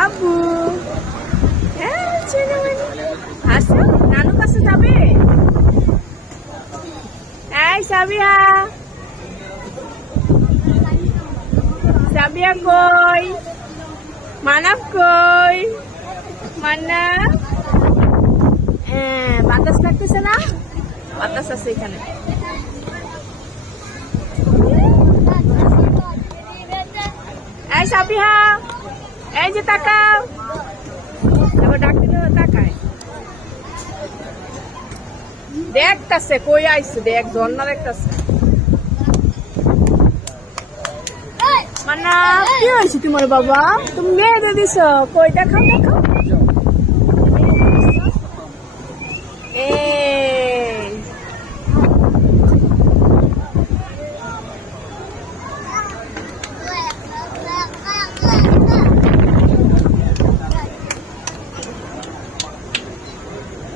বাবু হ্যাঁ আসো নানু কাছে যাবে এই সাবিয়া সাবিয়া কই মানব কই মানব বাতাস লাগতেছে না বাতাস আছে এখানে এই সাবিহা এই যে তাকাও এবার ডাকতে তাকায় দেখতাছে কই আইছে দেখ ঝর্ণা দেখতাছে মানা কি হয়েছে তোমার বাবা তুমি মেয়ে দিয়ে দিছ কই দেখাও দেখাও